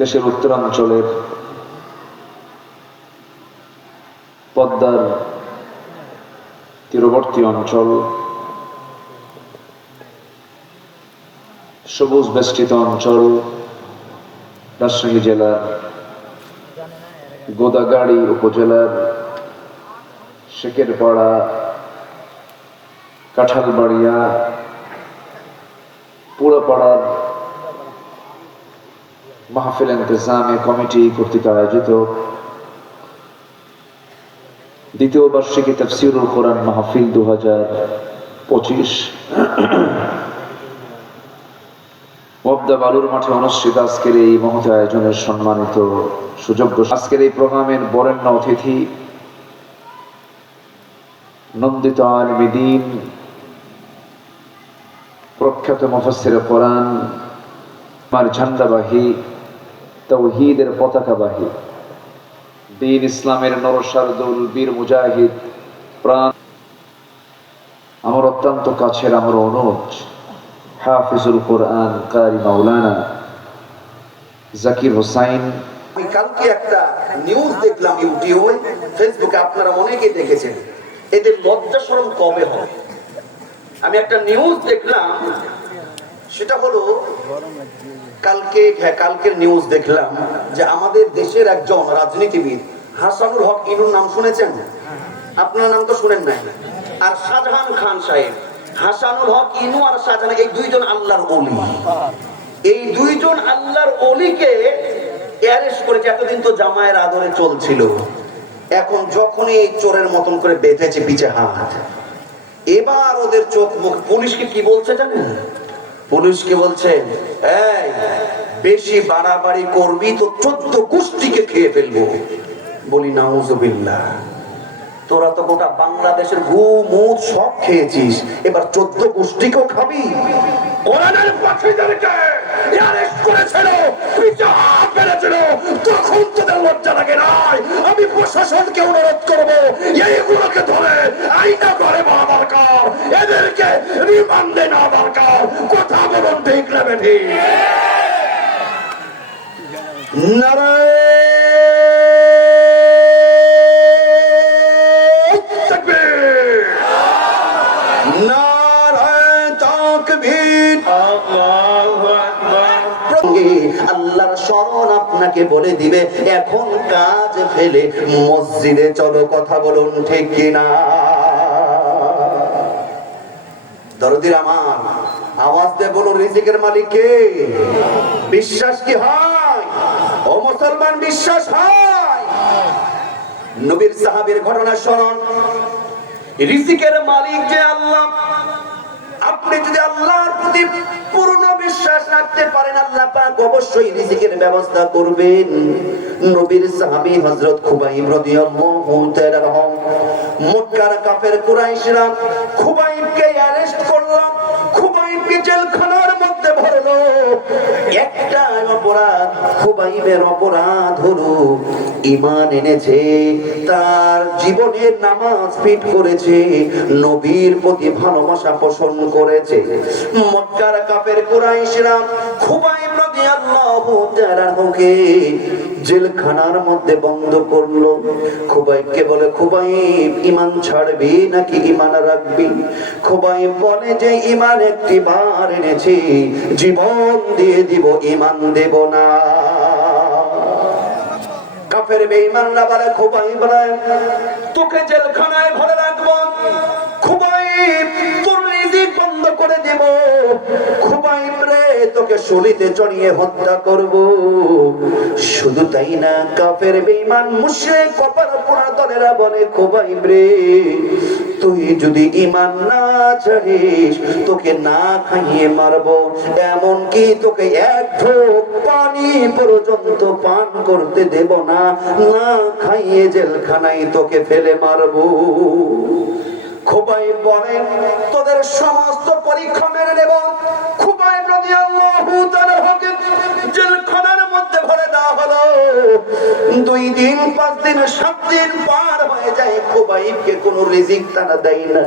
দেশের উত্তরাঞ্চলের পদ্মার তীরবর্তী অঞ্চল, সবুজ বেষ্টিত অঞ্চল, রাজশাহী জেলার গোদাগাড়ী উপজেলার শেখেরপাড়া, কাঁঠালবাড়িয়া, পুরাপাড়ার মাহফিল ইন্তেজামে কমিটি কর্তৃক আয়োজিত দ্বিতীয় বার্ষিকী তাফসীরুল কোরআন মাহফিল 2025 ওয়াবদা বালুর মাঠে অনুষ্ঠিত আজকের এই মহৎ আয়োজনের সম্মানিত সুযোগ্য আজকের এই প্রোগ্রামের বরেণ্য অতিথি, নন্দিত আলিমে দ্বীন, প্রখ্যাত মুফাসসিরে কোরআন, আমার ঝান্ডাবাহী, তাওহীদের পতাকাবাহী, দ্বীন ইসলামের নরসারদুল, বীর মুজাহিদ প্রাণ, আমার অত্যন্ত কাছের আমার অনুজ হাফিজুল কোরআন কারি মাওলানা জাকির হোসাইন। আমি কালকে একটা নিউজ দেখলাম ইউটিউবে, ফেসবুকে, আপনারা অনেকেই দেখেছেন। এদের লজ্জা শরম কবে হবে? আমি একটা নিউজ দেখলাম, সেটা হলো কালকের নিউজ দেখলাম যে আমাদের দেশের একজন রাজনীতিবিদ হাসানুল হক ইনুর নাম শুনেছেন? আপনার নাম তো শুনেন নাই। আর শাহজাহান খান সাহেব, হাসানুল হক ইনু আর শাহজাহান, এই দুইজন আল্লাহর ওলি। এই দুইজন আল্লাহর ওলিকে অ্যারেস্ট করেছে। এতদিন তো জামায়ের আদরে চলছিল, এখন যখনই এই চোরের মতন করে বেঁধেছে পিছে হাত, এবার ওদের চোখ মুখ, পুলিশকে কি বলছে জানেন? পুলিশকে বলছে, এই বেশি বাড়াবাড়ি করবি তো 14 গোষ্ঠীকে খেয়ে ফেলবো। বলি নাউজুবিল্লাহ, তোরা তো গোটা বাংলাদেশের গু মুদ সব খেয়েছিস, এবার 14 গোষ্ঠীকেও খাবি? কোরআনের পক্ষীদেরকে অ্যারেস্ট করেছিল, বিচার পেরেছিল, তখন তোদের লজ্জা লাগে নাই? আমি প্রশাসনকে অনুরোধ করব, এইগুলোকে ধরে আইনা করে বলা দরকার, এদেরকে রিমান্ডে না দরকার। কথা বলুন ঠিক না বেঠিক? নারায়ণ আল্লাহর শরণ আপনাকে বলে দিবে, এখন কাজ ফেলে মসজিদে চলো। কথা বলুন ঠিক কিনা? দরদির আমার, আওয়াজ দিয়ে বলুন, রিজিকের মালিক কে? বিশ্বাস কি হয়? ও মুসলমান, বিশ্বাস হয়? নবীর সাহাবীর ঘটনা শোনুন। রিজিকের মালিক যে আল্লাহ, আপনি যদি আল্লাহর প্রতি পূর্ণ বিশ্বাস রাখতে পারেন, আল্লাহ পাক অবশ্যই রিজিকের ব্যবস্থা করবেন। নবীর সাহাবী হযরত খুবাইব রাদিয়াল্লাহু তাআলা মক্কার কাফের কুরাইশরা খুবাইবকে অ্যারেস্ট করলো, খুবাইবকে জেলখানার মধ্যে ভরলো। একটা অপরাধ, খুবাইবের অপরাধ হলো ঈমান এনেছে, তার জীবনের নামাজ ফিট করেছে, নবীর প্রতি ভালোবাসা পোষণ করেছে। মক্কার কাফের কুরাইশরা খুবাইব রাদিয়াল্লাহু তাআলাকে জেলখানার মধ্যে বন্ধ করলো। খুবাইবকে বলে, খুবাইব ঈমান ছাড়বি নাকি ঈমান রাখবি? খুবাইব বলে যে ঈমান একটি বার এনেছি, জীবন দিয়ে দিব, ঈমান দেব না। কাফের বেঈমানরা বলে, খুবাইব রে, তোকে জেলখানায় ভরে রাখবো, খুবাইব তোর রিজিক বন্ধ করে দেব, খুবাইব রে তোকে শরীরে চড়িয়ে হত্যা করব। শুধু তাই না, কাফের বেঈমান মুশরিক কপার পোড়া দলেরা বলে, খুবাইব রে, তুই যদি ঈমান না ছাড়িস, তোকে না খাইয়ে মারবো, এমনকি তোকে এক ঢোক পানি পর্যন্ত পান করতে দেব না, না খাইয়ে জেলখানায় তোকে ফেলে মারবো। খুবাইব বলেন, তোদের সমস্ত পরীক্ষা মেনে নেব। খুবাইব রাদিয়াল্লাহু তাআলা জেলখানার মধ্যে ভরে দেওয়া হলো। 2 দিন 5 দিন 7 দিন পার হয়ে যায়, খুবাইবকে কোনো রিজিক তারা দেয় না।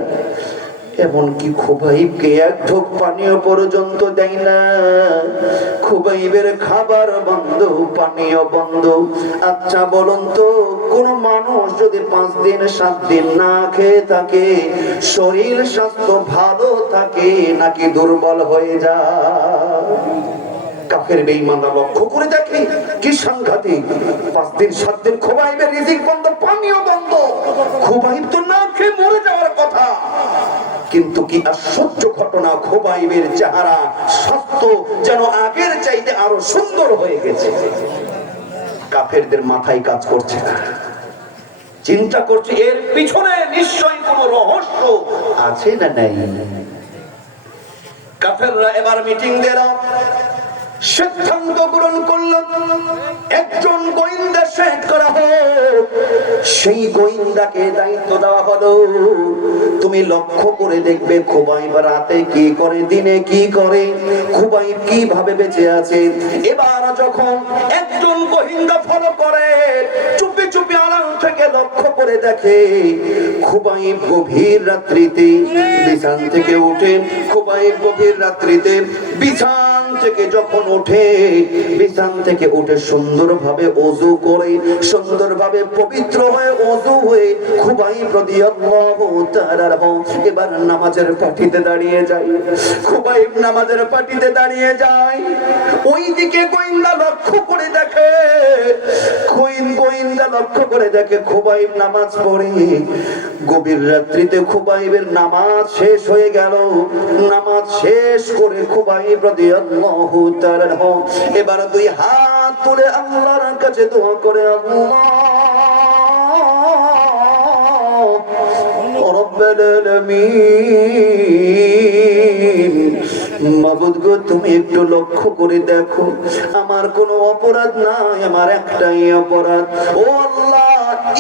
এমনকি খুবাইবকে এক ঢোক পানীয় পর্যন্ত দেয় না। খুবাইবের খাবার বন্ধ, পানীয় বন্ধ। আচ্ছা বলুন তো, কোন মানুষ যদি 5 দিন 7 দিন না খেয়ে থাকে, শরীর স্বাস্থ্য ভালো থাকে নাকি দুর্বল হয়ে যায়? কাফের বেঈমানরা লক্ষ্য করে দেখে কি সাংঘাতিক। 5 দিন 7 দিন খুবাইবের রিজিক বন্ধ, পানীয় বন্ধ। খুবাইব তো না খেয়ে মরে যাওয়ার কথা, কিন্তু কি আশ্চর্য ঘটনা, খুবাইবের চেহারা স্বাস্থ্য যেন আগের চাইতে আরো সুন্দর হয়ে গেছে। কাফেরদের মাথায় কাজ করছে না, চিন্তা করছে এর পিছনে নিশ্চয়ই কোনো রহস্য আছে না নাই। কাফেররা এবার মিটিং দিল, সিদ্ধান্ত গ্রহণ করল একজন গোয়েন্দা সেট করা হোক। সেই গোয়েন্দাকে দায়িত্ব দেওয়া হলো, তুমি লক্ষ্য করে দেখবে খুবাইব রাতে কি করে, দিনে কি করে, খুবাইব কিভাবে বেঁচে আছে। এবার যখন একজন গোয়েন্দা ফলো করে, চুপি চুপি আড়াল থেকে লক্ষ্য করে দেখে খুবাইব গভীর রাত্রিতে বিছান থেকে উঠে, খুবাইব গভীর রাত্রিতে বিছান থেকে যখন ওঠে, বিছান থেকে উঠে সুন্দরভাবে ওযু করে, সুন্দরভাবে পবিত্র হয়ে ওযু হয়ে খুবাইব রাদিয়াল্লাহু তাআলা এবার নামাজের পাটিতে দাঁড়িয়ে যায়। খুবাইব নামাজের পাটিতে দাঁড়িয়ে যায়। ওইদিকে গোয়েন্দা লক্ষ্য করে দেখে, গোয়েন্দা লক্ষ্য করে দেখে খুবাইব নামাজ পড়ে। গভীর রাত্রিতে খুবাইবের নামাজ শেষ হয়ে গেল। নামাজ শেষ করে খুবাইব রাদিয়াল্লাহু তাআলা এবার 2 হাত তুলে আল্লাহর কাছে দোয়া করে, আল্লাহ রব্বুল আলামিন, মাবুদ গো তুমি একটু লক্ষ্য করে দেখো, আমার কোনো অপরাধ নাই, আমার একটাই অপরাধ। ও আল্লাহ,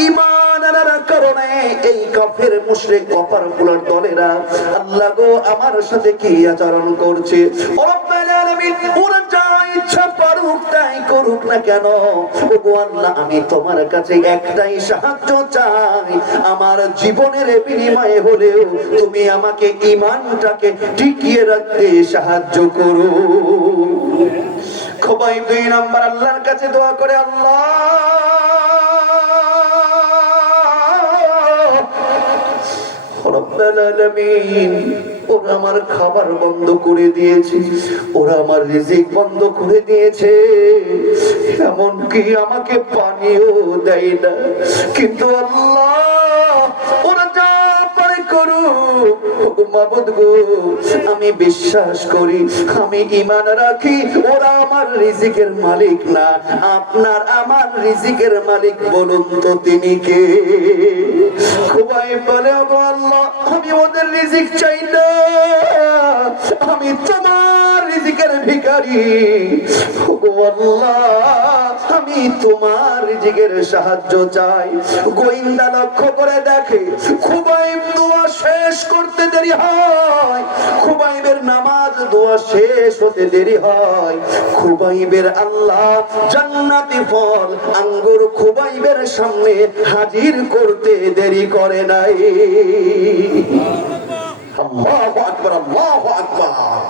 ঈমানের কারণে এই কাফের মুশরিক কফারগুলোর দলেরা আল্লাহ গো আমার সাথে কি আচরণ করছে। ও রব্বুল আলামিন, ওরা যা ইচ্ছা পারুক তাই করুক না কেন, ওগো আল্লাহ আমি তোমার কাছে একটাই সাহায্য চাই, আমার জীবনের বিনিময়ে হলেও তুমি আমাকে ঈমানটাকে টিকিয়ে রাখতে সাহায্য করো। খুবাইব 2 নাম্বার আল্লাহর কাছে দোয়া করে, আল্লাহ রব্বুল আলামিন, ওরা আমার খাবার বন্ধ করে দিয়েছে, ওরা আমার রিজিক বন্ধ করে দিয়েছে, এমনকি আমাকে পানিও দেয় না, কিন্তু আল্লাহ ওরা যা পারে করুক, মাবুদ গো আমি বিশ্বাস করি, আমি ঈমান রাখি ওরা আমার রিজিকের মালিক না, আপনার আমার রিজিকের মালিক বলুন তো তিনি কে? খুবাইব বলে, ও আল্লাহ আমি ওদের রিজিক চাই না, আমি তোমার রিজিকের ভিখারি। ও আল্লাহ আমি তোমার রিজিকের সাহায্য চাই। গোয়েন্দা লক্ষ্য করে দেখে খুবাইব দোয়া শেষ করতে দেরি হয়, খুবাইবের নামাজ দোয়া শেষ হতে দেরি হয়, খুবাইবের আল্লাহ জান্নাতি ফল আঙ্গুর খুবাইবের সামনে হাজির করতে দেরি করে নাই। আল্লাহু আকবার, আল্লাহু আকবার।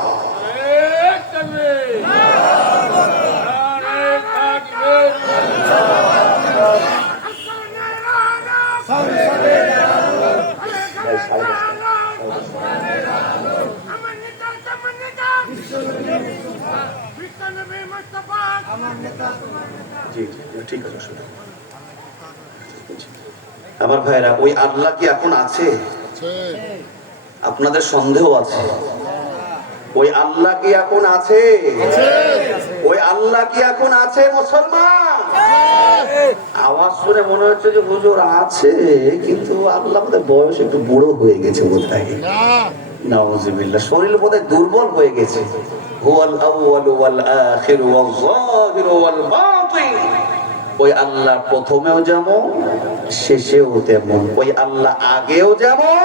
আমার ভাইরা, ওই আল্লাহ কি এখন আছে? আপনাদের সন্দেহ আছে? ওই আল্লাহ কি এখন আছে? ওই আল্লাহ কি এখন আছে মুসলমান? আওয়াজ শুনে মনে হচ্ছে যে হুজুর আছে, কিন্তু আল্লাহ আমাদের বয়স একটু বুড়ো হয়ে গেছে বোধহয়। নাউযুবিল্লাহ, শরীর বোধহয় দুর্বল হয়ে গেছে। হুয়াল আউয়ালু ওয়াল আখিরু ওয়াল যাহিরু ওয়াল বাতিন। ওই আল্লাহ প্রথমেও যেমন শেষেও তেমন, ওই আল্লাহ আগেও যেমন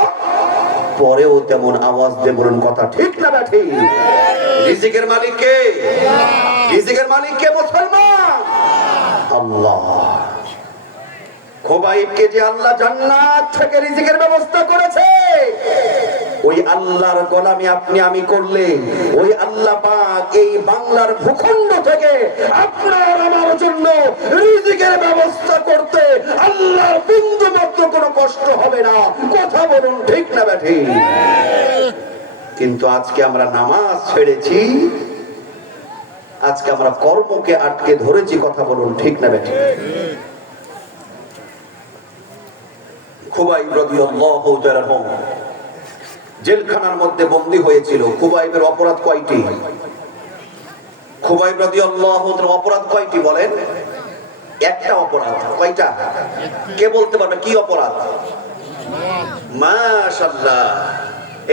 পরেও তেমন। আওয়াজ দিয়ে বলুন কথা ঠিক না ঠিক? রিজিকের মালিক কে? রিজিকের মালিক কে মুসলমান? আল্লাহ। খুবাইবকে যে আল্লাহ জান্নাত থেকে রিজিকের ব্যবস্থা করেছে, ওই আল্লাহর গোলামি আপনি আমি করলে ওই আল্লাহ পাক এই বাংলার ভূখণ্ড থেকে আপনার আমার জন্য রিজিকের ব্যবস্থা করতে আল্লাহর বিন্দু মাত্র কোনো কষ্ট হবে না। কথা বলুন ঠিক না বেঠিক? কিন্তু আজকে আমরা নামাজ ছেড়েছি, আজকে আমরা কর্মকে আটকে ধরেছি। কথা বলুন ঠিক না বেঠিক? খুবাইব রাদিয়াল্লাহু তাআলা জেলখানার মধ্যে বন্দী হয়েছিল। খুবাইবের অপরাধ কয়টি? খুবাইব রাদিয়াল্লাহু তাআলার অপরাধ কয়টি বলেন? একটা অপরাধ। কয়টা? কে বলতে পারবে কি অপরাধ? মাশাআল্লাহ,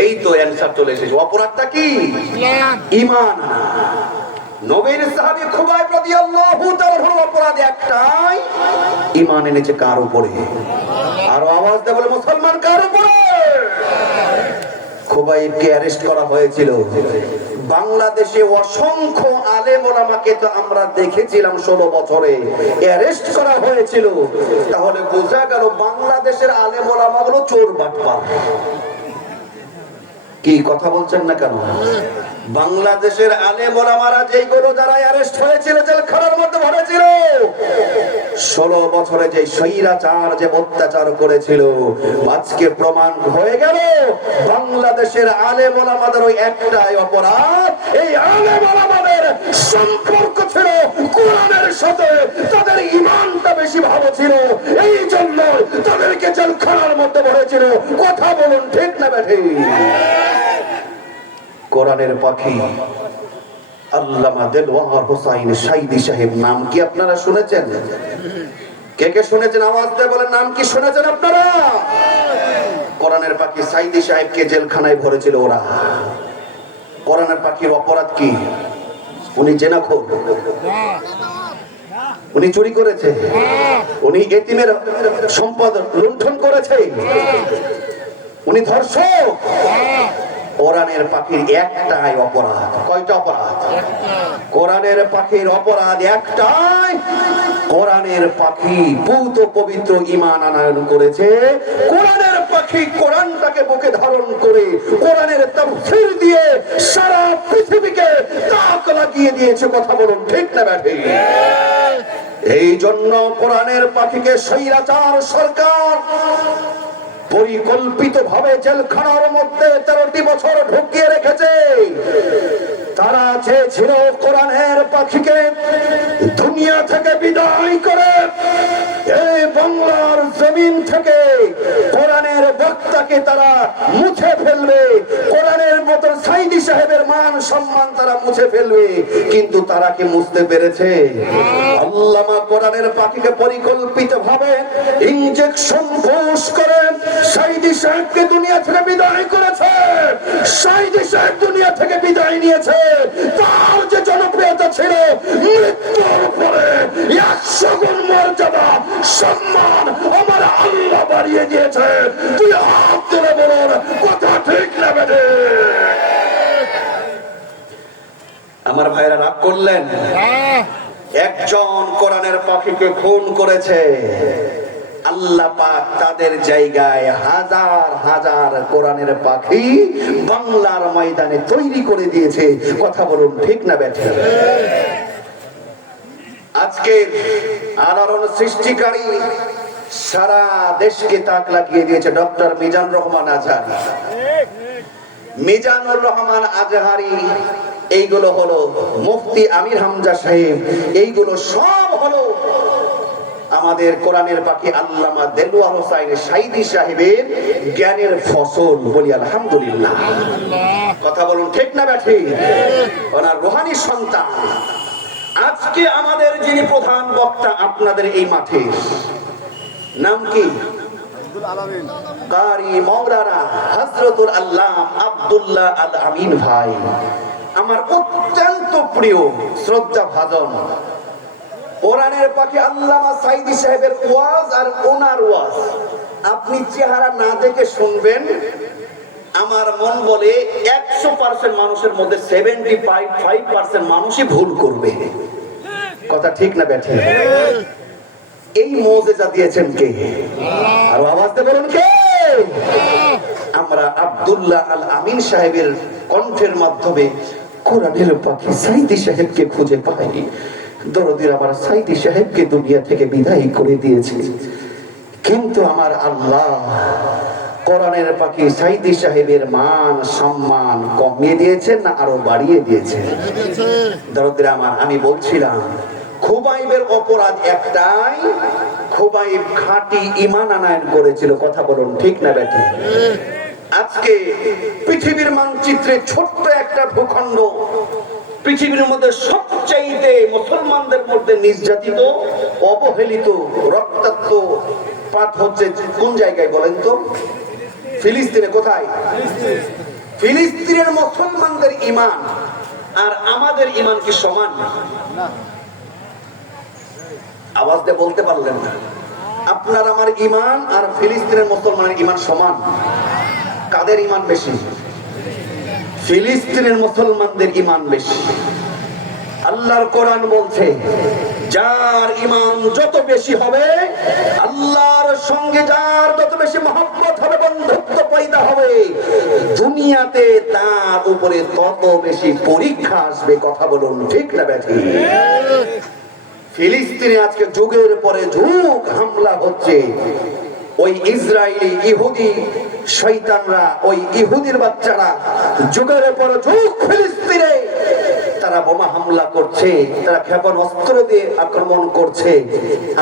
এই তো অ্যানসার চলে এসেছে। অপরাধটা কি? ঈমান। নবীর সাহাবী খুবাইব রাদিয়াল্লাহু তাআলার অপরাধ একটাই, ঈমান এনেছে কার উপরে? আর আওয়াজ দিয়ে বলে মুসলমান কার উপরে? খুবাইবকে অ্যারেস্ট করা হয়েছিল। বাংলাদেশে অসংখ্য আলেম ওলামাকে তো আমরা দেখেছিলাম 16 বছরে অ্যারেস্ট করা হয়েছিল। তাহলে বোঝা গেল বাংলাদেশের আলেম ওলামাগুলো চোর বাটপার। কি কথা বলছেন না কেন? বাংলাদেশের আলেম ওলামারা যেইগুলো যারা অ্যারেস্ট হয়েছিল, জেলখানার মধ্যে ভরেছিল, 16 বছরে যে স্বৈরাচার যে অত্যাচার করেছিল, আজকে প্রমাণ হয়ে গেল বাংলাদেশের আলেম ওলামাদের ওই একটাই অপরাধ, এই আলেম ওলামাদের সম্পর্ক ছিল কোরআনের সাথে, তাদের ঈমানটা বেশি ভালো ছিল, এই জন্য তাদেরকে জেলখানার মধ্যে ভরেছিল। কথা বলুন ঠিক না বেঠিক? কোরআনের পাখি আল্লামা দেলওয়ার হোসাইন সাইদি সাহেব নাম কি আপনারা শুনেছেন? কে কে শুনেছেন? আওয়াজ দিয়ে বলেন, নাম কি শুনেছেন আপনারা? কোরআনের পাখি সাইদি সাহেবকে জেলখানায় ভরেছিল ওরা। কোরআনের পাখির অপরাধ কি? উনি জেনাখোর, উনি চুরি করেছে, উনি এতিমের সম্পদ লুণ্ঠন করেছে, উনি ধর্ষক। কোরআনের পাখির একটাই অপরাধ। কয়টা অপরাধ? কোরআনের পাখির অপরাধ একটাই। কোরআনের পাখি পূত পবিত্র ঈমান আনয়ন করেছে। কোরআনের পাখি কোরআনটাকে বুকে ধারণ করে কোরআনের তাফসীর দিয়ে সারা পৃথিবীকে তাক লাগিয়ে দিয়েছে। কথা বলুন ঠিক না বেঠিক? এই জন্য কোরআনের পাখিকে স্বৈরাচার সরকার পরিকল্পিত ভাবে জেলখানার মধ্যে 13টি বছর ঢুকিয়ে রেখেছে। তারা চেয়েছিল কোরআনের পাখিকে দুনিয়া থেকে বিদায় করে এই বাংলার জমিন থেকে কোরআনের বক্তাকে তারা মুছে ফেলবে, কোরআনের মতো সাইদি সাহেবের মান সম্মান তারা মুছে ফেলবে। কিন্তু তারা কি মুছতে পেরেছে? আল্লামা কোরআনের পাখিকে পরিকল্পিত ভাবে ইনজেকশন পুশ করে সাইদি সাহেবকে দুনিয়া থেকে বিদায় করেছে। সাইদি সাহেব দুনিয়া থেকে বিদায় নিয়েছে। তার যে জনপ্রিয়তা ছিল, মৃত্যুর পরে 100 গুণ মর্যাদা সম্মান আমার আল্লাহ বাড়িয়ে দিয়েছে। তুই হাত তুলে বলুন কথা ঠিক না বেঠিক? আমার ভাইরা রাগ করলেন? একজন কোরআনের পাখিকে খুন করেছে, আল্লাহ পাক তাদের জায়গায় হাজার হাজার কোরআনের পাখি বাংলার ময়দানে তৈরি করে দিয়েছে। কথা বলুন ঠিক না বেঠিক? আজকের আলোড়ন সৃষ্টিকারী সারা দেশকে তাক লাগিয়ে দিয়েছে ডক্টর মিজানুর রহমান আজহারী। মিজানুর রহমান আজহারী, এইগুলো হলো মুফতি আমির হামজা সাহেব, এইগুলো সব হলো আমাদের কোরআনের পাখি আল্লামা দেলওয়ার হোসাইন সাইদি সাহেবের জ্ঞানের ফসল। বলি আলহামদুলিল্লাহ। কথা বলুন ঠিক না বেঠিক? ওনার রুহানি সন্তান। আজকে আমাদের যিনি প্রধান বক্তা আপনাদের এই মাঠে, নাম কি? কারি মাওলানা হযরতুল আল্লাহ আব্দুল্লাহ আল আমিন ভাই, আমার অত্যন্ত প্রিয় শ্রদ্ধা ভাজন। কোরআনের পাখি আল্লামা সাইদি সাহেবের ওয়াজ আর ওনার ওয়াজ আপনি চেহারা না দেখে শুনবেন, আমার মন বলে 100% মানুষের মধ্যে 75% মানুষই ভুল করবে। কথা ঠিক না বেঠিক? এই মুজিজা দিয়েছেন কে? আর আওয়াজ দিয়ে বলুন কে? আমরা আব্দুল্লাহ আল আমিন সাহেবের কণ্ঠের মাধ্যমে কোরআনের পাখি সাইদি সাহেবকে খুঁজে পাই। দরদির আমার সাইদি সাহেবকে দুনিয়া থেকে বিদায় করে দিয়েছে, কিন্তু আমার আল্লাহ কোরআনের পাখি সাইদি সাহেবের মান সম্মান কমিয়ে দিয়েছেন না আরো বাড়িয়ে দিয়েছেন? দরদির আমার, আমি বলছিলাম খুবাইবের অপরাধ একটাই, খুবাইব খাঁটি ঈমান আনয়ন করেছিল। কথা বলুন ঠিক না বেঠিক? আজকে পৃথিবীর মানচিত্রে ছোট্ট একটা ভূখণ্ড, পৃথিবীর মধ্যে সবচাইতে মুসলমানদের মধ্যে নির্যাতিত, অবহেলিত, রক্তাক্ত পাত হচ্ছে কোন জায়গায় বলেন তো? ফিলিস্তিনে। কোথায়? ফিলিস্তিনের মুসলমানদের ঈমান আর আমাদের ঈমান কি সমান? আওয়াজ দিয়ে বলতে পারলেন না। আপনার আমার ঈমান আর ফিলিস্তিনের মুসলমানের ঈমান সমান? কাদের ঈমান বেশি? ফিলিস্তিনের মুসলমানদের ঈমান বেশি। আল্লাহর কোরআন বলছে, যার ঈমান যত বেশি হবে, আল্লাহর সঙ্গে যার যত বেশি মহব্বত হবে, বন্ধুত্ব পয়দা হবে, দুনিয়াতে তার উপরে তত বেশি পরীক্ষা আসবে। কথা বলুন ঠিক না বেঠিক? ফিলিস্তিনে আজকে যুগের পরে যুগ হামলা হচ্ছে। ওই ইসরায়েলি ইহুদি শয়তানরা, ওই ইহুদির বাচ্চারা যুগের পর যুগ ফিলিস্তিনে তারা বোমা হামলা করছে, তারা ক্ষেপণাস্ত্র দিয়ে আক্রমণ করছে।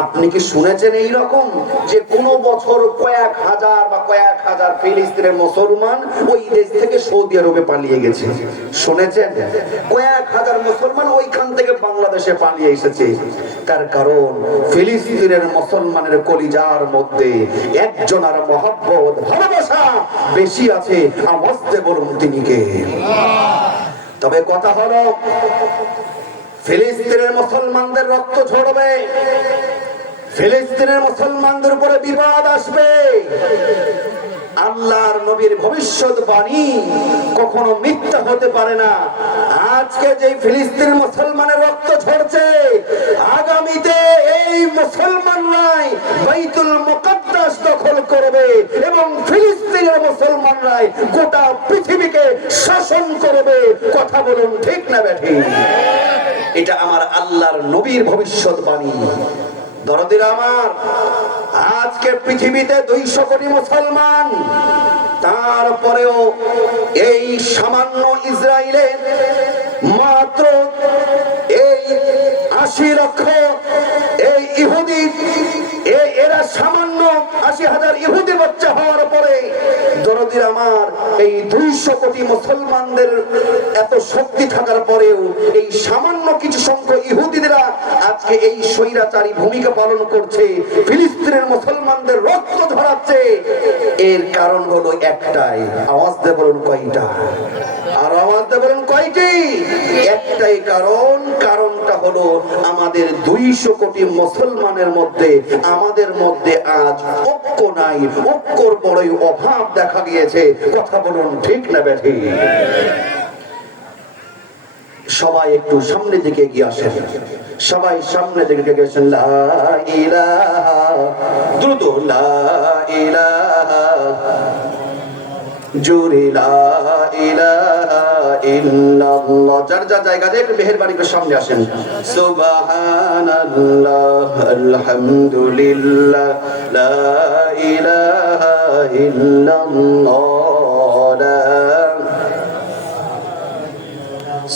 আপনি কি শুনেছেন এই রকম যে কোন বছর কয়েক হাজার বা কয়েক হাজার ফিলিস্তিনের মুসলমান ওই দেশ থেকে সৌদি আরবে পালিয়ে গেছে? শুনেছেন? কয়েক হাজার মুসলমান ওইখান থেকে বাংলাদেশে পালিয়ে এসেছে। তার কারণ ফিলিস্তিনের মুসলমানের কলিজার মধ্যে একজনের মহব্বত, ভালোবাসা বেশি আছে। আওয়াজে বলুন তিনি কে? তবে কথা হলো, ফিলিস্তিনের মুসলমানদের রক্ত ঝরবে, ফিলিস্তিনের মুসলমানদের উপরে বিপদ আসবে। আল্লাহর নবীর ভবিষ্যৎবাণী কখনো মিথ্যা হতে পারে না। আজকে যে ফিলিস্তিনের মুসলমানের রক্ত ঝরছে, আগামীতে এই মুসলমানরাই বাইতুল মুকাদ্দাস দখল করবে এবং ফিলিস্তিনের মুসলমানরাই গোটা পৃথিবীকে শাসন করবে। কথা বলুন ঠিক না বেঠিক? এটা আমার আল্লাহর নবীর ভবিষ্যৎবাণী। দরদিরা আমার, আজকে পৃথিবীতে 200 কোটি মুসলমান, তারপরেও এই সামান্য ইসরায়েলে মাত্র এই 80 লক্ষ এই ইহুদি, এরা সামান্য 80,000 ইহুদি বাচ্চা হওয়ার পরে, দরদির আমার, এই 200 কোটি মুসলমানদের এত শক্তি থাকার পরেও এই সামান্য কিছু সংখ্যক ইহুদিরা আজকে এই স্বৈরাচারী ভূমিকা পালন করছে, ফিলিস্তিনের মুসলমানদের রক্ত ঝরাচ্ছে। এর কারণ হলো একটাই। আওয়াজ দিয়ে বলুন কয়টা? আর আওয়াজ দিয়ে বলুন কয়টি? একটাই কারণ। কারণটা হলো আমাদের 200 কোটি মুসলমানের মধ্যে, আমাদের মধ্যে আজ ঐক্য নাই, ঐক্যর বড়ই অভাব দেখা গিয়েছে। কথা বলুন ঠিক না বেঠিক? সবাই একটু সামনের দিকে এগিয়ে আসেন, সবাই সামনে দিকে গেছেন। লা ইলাহা, দ্রুত লা ইলাহা, জোরে লা ইলাহা ইল্লাল্লাহ। যার যার জায়গা থেকে একটু মেহেরবানি করে সামনে আসেন। সুবহানাল্লাহ, আলহামদুলিল্লাহ, লা ইলাহা ইল্লাল্লাহ,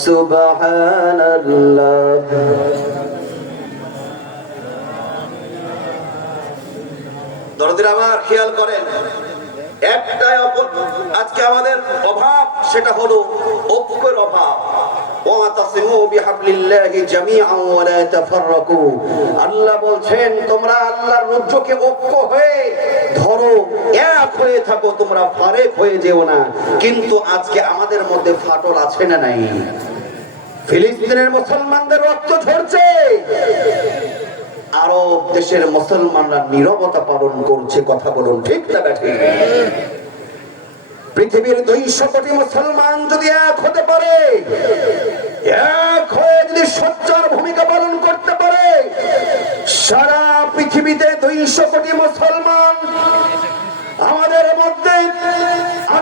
সুবহানাল্লাহ। দরদিরা আমার, খেয়াল করেন, একটাই আজকে আমাদের অভাব, সেটা হলো ঐক্যের অভাব। আল্লাহ বলছেন, তোমরা আল্লাহর রজ্জুকে ঐক্য হয়ে ধরো, এক হয়ে থাকো, তোমরা ফারেক হয়ে যেও না। কিন্তু আজকে আমাদের মধ্যে ফাটল আছে না নাই? ফিলিস্তিনের মুসলমানদের রক্ত ঝরছে, আরব দেশের মুসলমানরা নীরবতা পালন করছে। কথা বলুন ঠিক না বেঠিক? পৃথিবীর 200 কোটি মুসলমান যদি এক হতে পারে, এক হয়ে যদি সোচ্চার ভূমিকা পালন করতে পারে, সারা পৃথিবীতে 200 কোটি মুসলমান আমাদের মধ্যে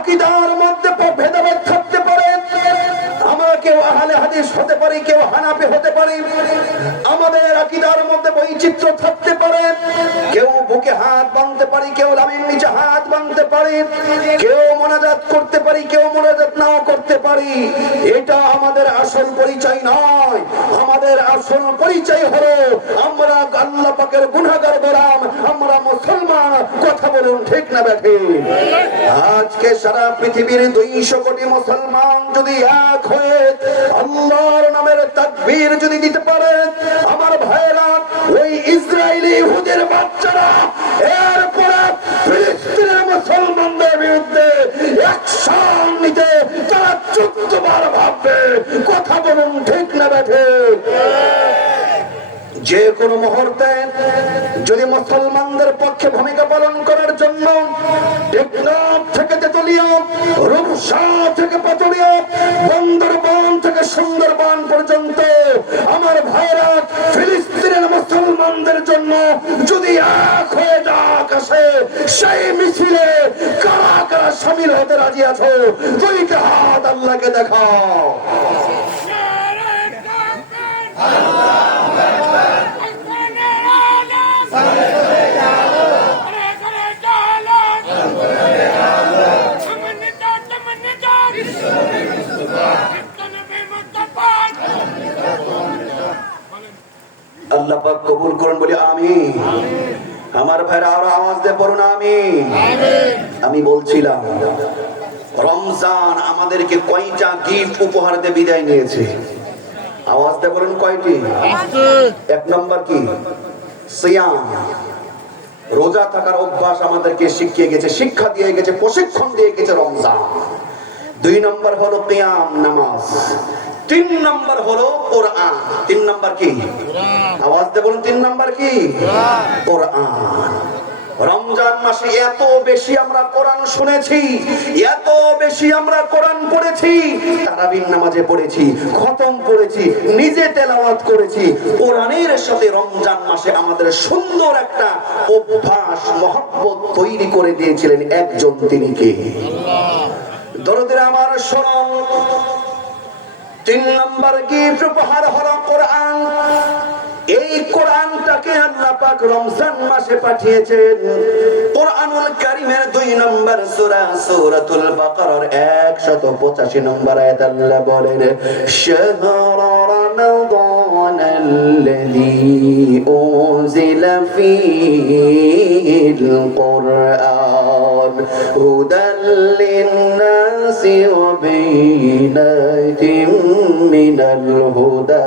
আকীদার মধ্যে ভেদাভেদ থাকতে পারে, আমরা কেউ আহলে হাদিস হতে পারি, কেউ হানাফি হতে পারি, আমাদের আকীদার মধ্যে বৈচিত্র্য থাকতে পারে, কেউ বুকে হাত বাঁধতে পারি, কেউ লামের নিচে হাত বাঁধতে পারি, কেউ মোনাজাত করতে পারি, কেউ মোনাজাত নাও করতে পারি। এটা আমাদের আসল পরিচয় নয়। আমাদের আসল পরিচয় হলো আমরা আল্লাহ পাকের গুনাহগার গোলাম, আমরা মুসলমান। কথা বলুন ঠিক না বেঠিক? আজকে সারা পৃথিবীর 200 কোটি মুসলমান যদি এক হয়ে আল্লাহর নামের তাকবীর যদি দিতে পারে, আমার ভাইরা, ওই ইসরায়েলি ইহুদের বাচ্চারা এরপরে ফিলিস্তিনের মুসলমানদের বিরুদ্ধে অ্যাকশন নিতে তারা 14 বার ভাববে। কথা বলুন ঠিক না বেঠিক? যে কোনো মুহূর্তে যদি মুসলমানদের পক্ষে ভূমিকা পালন করার জন্য টেকনাফ থেকে তেতুলিয়া, রূপসা থেকে পাতুরিয়া, বন্দরবান থেকে সুন্দরবন পর্যন্ত আমার ভাইরা ফিলিস্তিনের মুসলমানদের জন্য যদি এক হয়ে ডাক আসে, সেই মিছিলে কারা কারা শামিল হতে রাজি আছো? দুইটা হাত আল্লাহকে দেখাও। আল্লাহ পাক কবুল করুন বলি আমিন। আমার ভাইরা আরো আওয়াজ দিয়ে পড়ুন আমিন। আমি বলছিলাম রমজান আমাদেরকে কয়টা গিফট উপহার দিয়ে বিদায় নিয়েছে? আওয়াজ দিয়ে বলুন কয়টি? 1 নম্বর কি? সিয়াম, রোজা থাকার অভ্যাস আমাদেরকে শিখিয়ে গেছে, শিক্ষা দিয়ে গেছে, প্রশিক্ষণ দিয়ে গেছে রমজান। 2 নম্বর হলো কিয়াম, নামাজ। 3 নম্বর হলো কোরআন। 3 নম্বর কি? আওয়াজ দিয়ে বলুন 3 নম্বর কি? কোরআন। রমজান মাসে এত বেশি আমরা কোরআন শুনেছি, এত বেশি আমরা কোরআন পড়েছি, তারাবির নামাজে পড়েছি, খতম পড়েছি, নিজে তেলাওয়াত করেছি। কোরআনের সাথে রমজান মাসে আমাদের সুন্দর একটা অভ্যাস, মহব্বত তৈরি করে দিয়েছিলেন একজন, তিনি কে? দরদের আমার শোনো, 3 নম্বর গিফট উপহার হলো কোরআন। এই কোরআনটাকে আল্লাহ পাক রমজান মাসে পাঠিয়েছেন। কোরআনুল কারীমের 2 নম্বর সূরা সূরাতুল বাকারার 185 নম্বর আয়াত আল্লাহ বলেন, শাহরু রমাদানাল্লাযী উনজিলা ফীহিল কুরআন হুদাল লিন-নাসি ওয়া বাইনাতিন মিনাল হুদা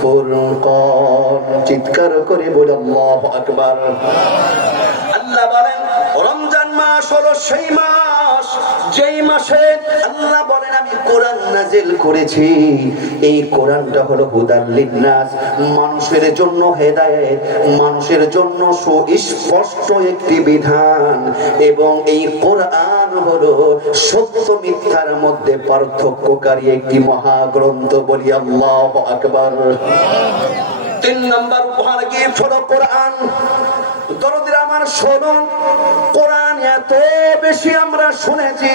ফুরকান। চিৎকার করে বলে আল্লাহু আকবার। আল্লাহ বলেন রমজান মাস হলো সেই মাস যেই মাসে আল্লাহ বলেন আমি কোরআন নাজিল করেছি। এই কোরআনটা হলো হুদাল লিন-নাস, মানুষের জন্য হেদায়েত, মানুষের জন্য সুস্পষ্ট একটি বিধান। এবং এই কোরআন হলো সত্য মিথ্যার মধ্যে পার্থক্যকারী একটি মহাগ্রন্থ। বলি আল্লাহু আকবার। 3 নম্বর উপহার গিফট হলো কোরআন। দরদিরা আমার শোনো, কোরআন এত বেশি আমরা শুনেছি,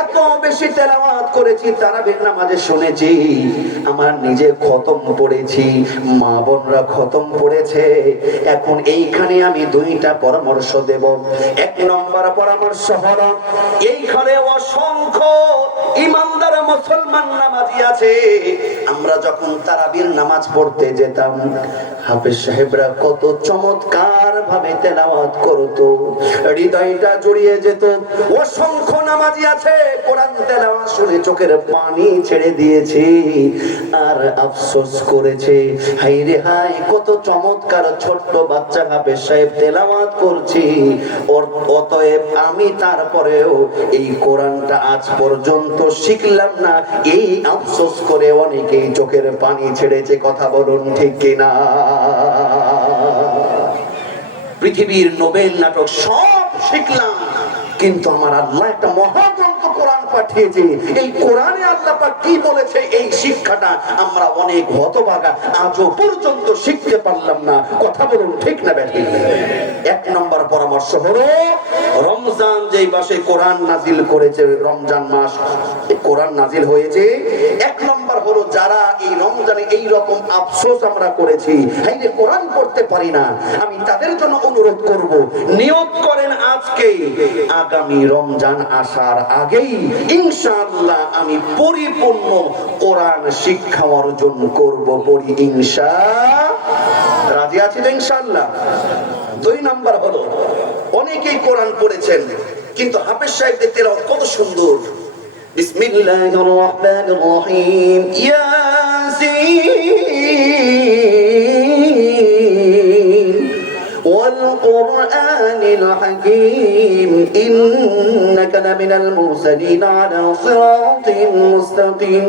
এত বেশি তেলাওয়াত করেছি, তারাবির নামাজে শুনেছি, আমার নিজে খতম পড়েছি, মা বোনরা খতম পড়েছে। এখন এইখানে আমি 2টা পরামর্শ দেব। 1 নম্বর পরামর্শ হলো, এইখানে অসংখ্য ইমানদার মুসলমান নামাজি আছে। আমরা যখন তারাবির নামাজ পড়তে যেতাম, হাফেজ সাহেবরা কত চমৎকার ভাবে তেলাওয়াত করতো, হৃদয়টা জড়িয়ে যেত। অসংখ্য নামাজি আছে কোরআন তেলাওয়াত শুনে চোখের পানি ছেড়ে দিয়েছে আর আফসোস করেছে, হায় রে হায়, কত চমৎকার ছোট্ট বাচ্চা হাফেজ সাহেব তেলাওয়াত করছি, অতএব আমি তারপরেও এই কোরআনটা আজ পর্যন্ত শিখলাম না, এই আফসোস করে অনেকেই চোখের পানি ছেড়েছে। কথা বলুন ঠিক কিনা? পৃথিবীর নোবেল নাটক সব শিখলাম, কিন্তু আমার আল্লাহ একটা মহাগ্রন্থ কোরআন পাঠিয়েছে। এই কোরআনে আল্লাহ পাক কি বলেছে, এই শিক্ষাটা আমরা অনেক হতভাগা, আজও পর্যন্ত শিখতে পারলাম না। কথা বলুন ঠিক না বেঠিক? এক নম্বর পরামর্শ হলো রমজান যেই মাসে কোরআন নাজিল করেছে, রমজান মাস কোরআন নাজিল হয়েছে, এক নম্বর হলো যারা এই রমজানে এই রকম আফসোস আমরা করেছি, এই যে কোরআন পড়তে পারি না, আমি তাদের জন্য অনুরোধ করব, নিয়ত করেন আজকে আগামী রমজান আসার আগেই ইনশাআল্লাহ আমি পরিপূর্ণ কোরআন শিক্ষা অর্জন করব, পড়ি রাজি আছি তো ইনশাআল্লাহ। দুই নাম্বার হলো অনেকেই কোরআন পড়েছেন কিন্তু হাফেজ সাহেবদের তেলাওয়াত কত সুন্দর। বিসমিল্লাহির রহমানির রহিম, ইয়াসিন ওয়াল কুরআনিল হাকীম ইন্নাকা লামিনাল মুরসালিন আলা সিরাতিন মুস্তাকিম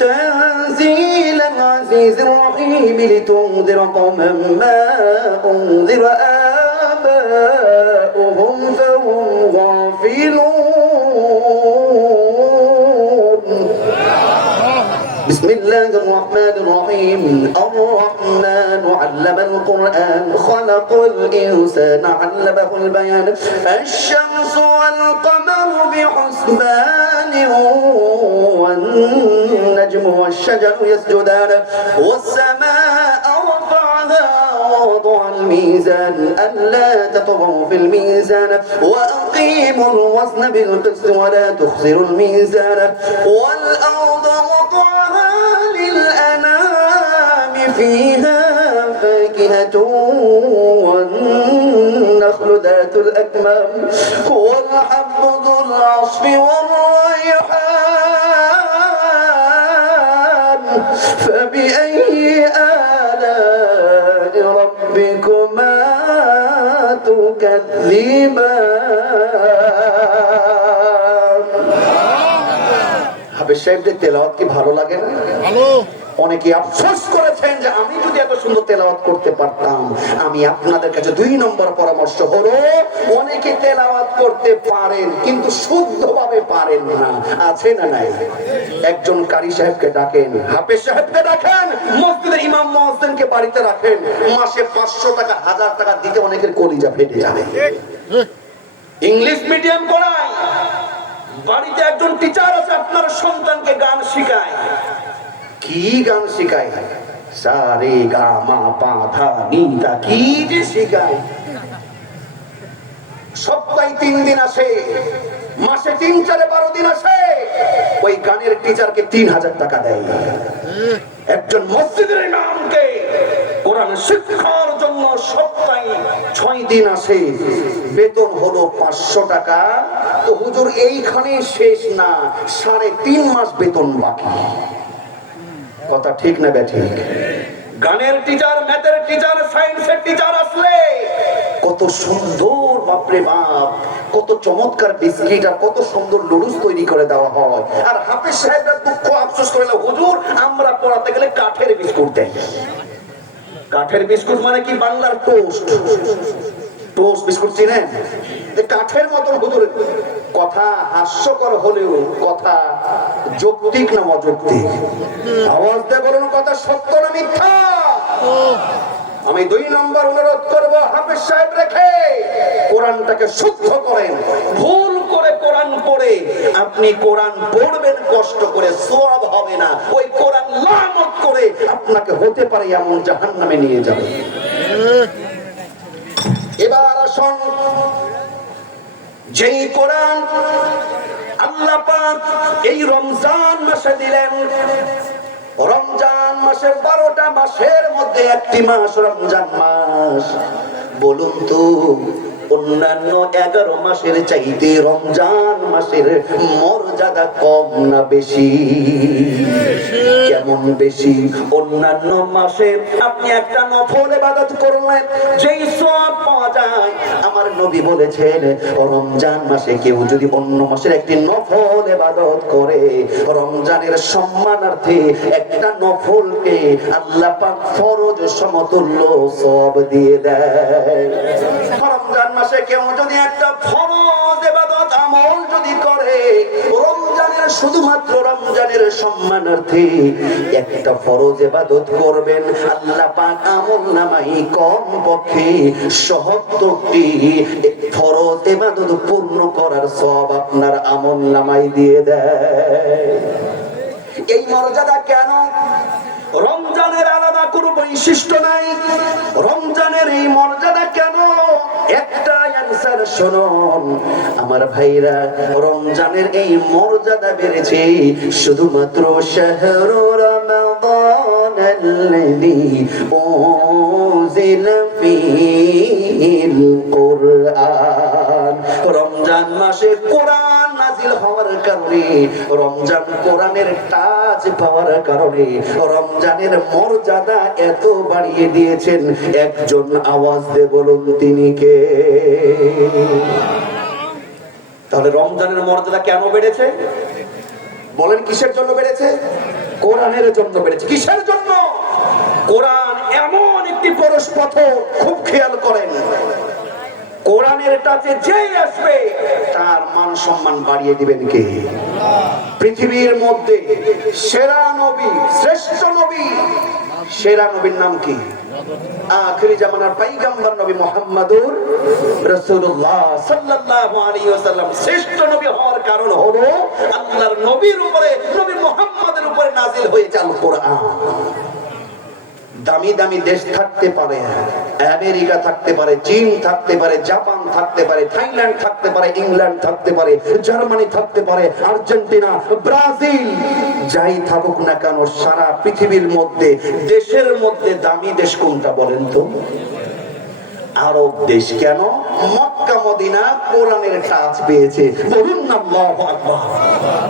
তানজিলাল আজিজির রহিম লিতুনযিরা কওমান মা উনযিরা آباؤهم فهم غافلون. بسم الله الرحمن الرحيم الرحمن علم القرآن خلق الإنسان علمه البيان الشمس والقمر بحسبان والنجم والشجر يسجدان والسماء رفعها ووضع الميزان ألا تطغوا في الميزان وأقيموا الوزن بالقسط ولا تخسروا الميزان والأرض وضعها للأنام فيها فاكهة والنخل ذات الأكمام والحب ذو العصف والريحان فبأي آلاء ربكما تكذبان. হাফেজ সাহেবদের তেলাওয়াত কি ভালো লাগে না? ভালো। অনেকে আফসোস করেছেন যে আমি যদি এত সুন্দর তেলাওয়াত করতে পারতাম। আমি আপনাদের কাছে দুই নম্বর পরামর্শ হলো অনেকে তেলাওয়াত করতে পারেন কিন্তু শুদ্ধভাবে পারেন না, আছে না নাই? একজন কারি সাহেবকে ডাকেন, হাফেজ সাহেবকে ডাকেন, মসজিদের ইমাম মুয়াজ্জিনকে বাড়িতে রাখেন, মাসে 500 টাকা 1000 টাকা দিতে অনেকের কলিজা ফেটে যাবে। ইংলিশ মিডিয়াম পড়ায়, বাড়িতে একজন টিচার আছে আপনার সন্তানকে গান শেখায়। কি গান শেখায়? সারে গা মা পা ধা নি তা কি যে শেখায়। সপ্তাহে 3 দিন আসে, মাসে 3, 4, 12 দিন আসে, ওই গানের টিচারকে 3000 টাকা দেয়। একজন মসজিদের ইমামকে কোরআন শিক্ষার জন্য সপ্তাহে 6 দিন আসে, বেতন হলো 500 টাকা। তো হুজুর এইখানে শেষ না, 3.5 মাস বেতন বাকি। কথা ঠিক না ব্যাঠিক? গানের টিচার, ম্যাথের টিচার, সায়েন্সের টিচার আসলে কত সুন্দর, বাপরে বাপ, কত চমৎকার বিস্কিট আর কত সুন্দর লুডুস তৈরি করে দেওয়া হয়। আর হাফেজ সাহেবরা দুঃখ আফসোস করে, হুজুর আমরা পড়াতে গেলে কাঠের বিস্কুট দেয়। কাঠের বিস্কুট মানে কি? বাংলার টোস্ট। টোস্ট বিস্কুট চিনেন? কাঠের মতন হুজুর। কথা হাস্যকর হলেও কথা যৌক্তিক না অযৌক্তিক? আওয়াজ দিয়ে বলুন, কথা সত্য না মিথ্যা? আমি 2 নম্বর অনুরোধ করব, হাফেজ সাহেব রেখে কোরআনটাকে শুদ্ধ করেন। ভুল করে কোরআন পড়ে আপনি কোরআন পড়বেন কষ্ট করে, সওয়াব হবে না। ওই কোরআন লানত করে আপনাকে হতে পারে এমন জাহান্নামে নিয়ে যাবে। এবার আসুন, যেই কোরআন আল্লাহ পাক এই রমজান মাসে দিলেন, রমজান মাসের 12টা মাসের মধ্যে একটি মাস রমজান মাস। বলুন তো অন্যান্য 11 মাসের চাইতে রমজান মাসের মর্যাদা কম না বেশি? কেমন বেশি? অন্যান্য মাসে আপনি একটা নফল ইবাদত করলেন, যেই সওয়াব পাওয়া যায়, আমার নবী বলেছেন রমজান মাসে কেউ যদি অন্য মাসের একটি নফল ইবাদত করে, রমজানের সম্মানার্থে একটা নফলকে আল্লাহ পাক ফরজ সমতুল্য সওয়াব দিয়ে দেয়। রমজান মাসে কেউ যদি একটা ফরজ ইবাদত আমল যদি করে, রমজানের শুধুমাত্র রমজানের সম্মানার্থে একটা ফরজ ইবাদত করবেন, আল্লাহ পাক আমলনামায় কম পক্ষে ৭০টি ফরজ ইবাদত পূর্ণ করার সওয়াব আপনার আমলনামায় দিয়ে দেয়। এই মর্যাদা কেন? রমজানের আলাদা কোনো বৈশিষ্ট্য নাই। রমজানের এই মর্যাদা কেন? একটা অ্যানসার শুনুন আমার ভাইরা। রমজানের এই মর্যাদা বেড়েছে শুধুমাত্র শাহরু রমাদানাল্লাযী উনজিলা ফীহিল কুরআন। রমজান মাসে কোরআন নাজিল হওয়ার কারণে, রমজান কোরআনের টাচ পাওয়ার কারণে রমজানের মর্যাদা এত বাড়িয়ে দিয়েছেন। একজন আওয়াজ দিয়ে বলুন তিনি কে? তাহলে রমজানের মর্যাদা কেন বেড়েছে? বলেন কিসের জন্য বেড়েছে? কোরআনের জন্য বেড়েছে। কিসের জন্য? কোরআন এমন একটি পরশপথ, খুব খেয়াল করেন, কোরআনের টাচে যেই আসবে তার মান সম্মান বাড়িয়ে দিবেন কে? পৃথিবীর মধ্যে সেরা নবী, শ্রেষ্ঠ নবী, সেরা নবীর নাম কি? আখিরি জামানার পয়গম্বর নবী মুহাম্মদুর রাসূলুল্লাহ সাল্লাল্লাহু আলাইহি ওয়াসাল্লাম। শ্রেষ্ঠ নবী হওয়ার কারণ হলো আল্লাহর নবীর উপরে, নবী মুহাম্মদের উপরে নাজিল হয়েছে আল কোরআন। দামি দামি দেশ থাকতে পারে, আমেরিকা থাকতে পারে, চীন থাকতে পারে, জাপান থাকতে পারে, থাইল্যান্ড থাকতে পারে, ইংল্যান্ড থাকতে পারে, জার্মানি থাকতে পারে, আর্জেন্টিনা, ব্রাজিল, যাই থাকুক না কেন সারা পৃথিবীর মধ্যে দেশের মধ্যে দামি দেশ কোনটা বলেন তো? আরব দেশ। কেন? মক্কা মদিনা কোরআনের টাচ পেয়েছে। বলুন না আল্লাহু আকবার।